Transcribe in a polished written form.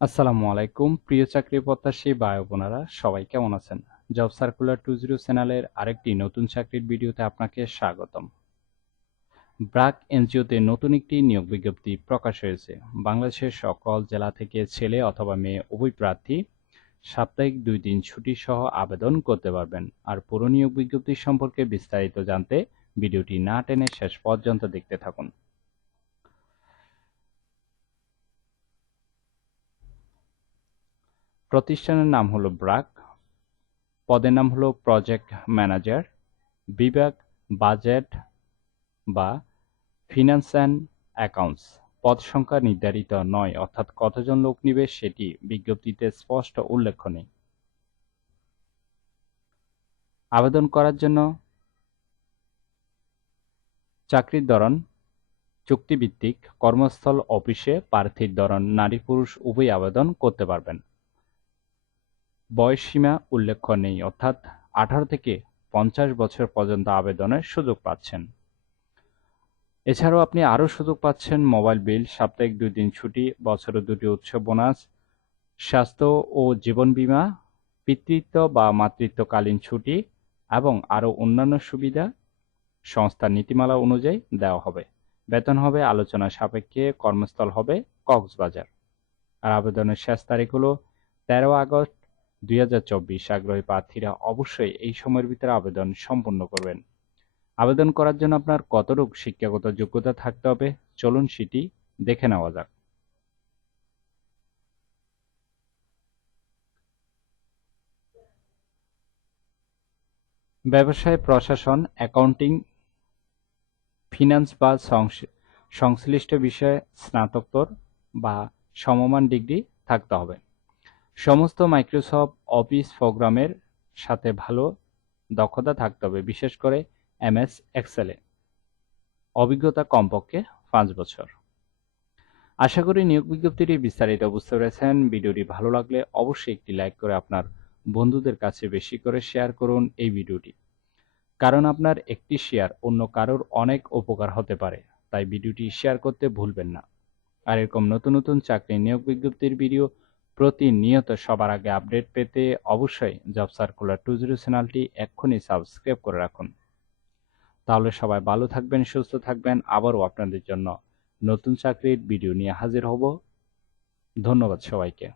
আসসালামু আলাইকুম প্রিয় চাকরি প্রত্যাশী ভাই বোনেরা, সবাই কেমন আছেন? জব সার্কুলার 20 চ্যানেলের আরেকটি নতুন চাকরির ভিডিওতে আপনাকে স্বাগতম। ব্র্যাক এনজিওতে নতুন একটি নিয়োগ বিজ্ঞপ্তি প্রকাশ হয়েছে। বাংলাদেশের সকল জেলা থেকে ছেলে অথবা মেয়ে উভয় প্রার্থী সাপ্তাহিক 2 দিন ছুটি সহ আবেদন করতে পারবেন। আর পুরো নিয়োগ বিজ্ঞপ্তি সম্পর্কে বিস্তারিত জানতে ভিডিওটি না টেনে শেষ পর্যন্ত দেখতে থাকুন। প্রতিষ্ঠানের নাম হলো ব্র্যাক, পদের নাম হলো প্রজেক্ট ম্যানেজার, বিভাগ বাজেট বা ফিন্যান্স অ্যান্ড অ্যাকাউন্টস। পদ সংখ্যা নির্ধারিত নয়, অর্থাৎ কতজন লোক নিবে সেটি বিজ্ঞপ্তিতে স্পষ্ট উল্লেখ নেই। আবেদন করার জন্য চাকরির ধরন চুক্তিভিত্তিক, কর্মস্থল অফিসে। প্রার্থীর ধরন নারী পুরুষ উভয় আবেদন করতে পারবেন। বয়স সীমা উল্লেখ নেই, অর্থাৎ 18 থেকে 50 বছর পর্যন্ত আবেদনের সুযোগ পাচ্ছেন। এছাড়াও আপনি আরও সুযোগ পাচ্ছেন মোবাইল বিল, সাপ্তাহিক 2 দিন ছুটি, বছরে 2টি উৎসব বোনাস, স্বাস্থ্য ও জীবন বীমা, পিতৃত্ব বা মাতৃত্বকালীন ছুটি এবং আরও অন্যান্য সুবিধা সংস্থার নীতিমালা অনুযায়ী দেওয়া হবে। বেতন হবে আলোচনা সাপেক্ষে। কর্মস্থল হবে কক্সবাজার। আর আবেদনের শেষ তারিখ হলো 13 আগস্ট 2024। আগ্রহী প্রার্থীরা অবশ্যই এই সময়ের ভিতরে আবেদন সম্পন্ন করবেন। আবেদন করার জন্য আপনার কতটুকু শিক্ষাগত যোগ্যতা থাকতে হবে, চলুন সেটি দেখে নেওয়া যাক। ব্যবসায় প্রশাসন, অ্যাকাউন্টিং, ফিন্যান্স বা সংশ্লিষ্ট বিষয়ে স্নাতকোত্তর বা সমমান ডিগ্রি থাকতে হবে। সমস্ত মাইক্রোসফট অফিস প্রোগ্রামের সাথে ভালো দক্ষতা থাকতে হবে, বিশেষ করে এমএস এক্সেলে। অভিজ্ঞতা কমপক্ষে 5 বছর। আশা করি নিয়োগ বিজ্ঞপ্তিটি বিস্তারিত বুঝতে পেরেছেন। ভিডিওটি ভালো লাগলে অবশ্যই একটি লাইক করে আপনার বন্ধুদের কাছে বেশি করে শেয়ার করুন এই ভিডিওটি, কারণ আপনার একটি শেয়ার অন্য কারোর অনেক উপকার হতে পারে। তাই ভিডিওটি শেয়ার করতে ভুলবেন না। আর এরকম নতুন নতুন চাকরি নিয়োগ বিজ্ঞপ্তির ভিডিও প্রতিনিয়ত সবার আগে আপডেট পেতে অবশ্যই জব সার্কুলার 20 চ্যানেলটি এক্ষুনি সাবস্ক্রাইব করে রাখুন। তাহলে সবাই ভালো থাকবেন, সুস্থ থাকবেন। আবারও আপনাদের জন্য নতুন চাকরির ভিডিও নিয়ে হাজির হব। ধন্যবাদ সবাইকে।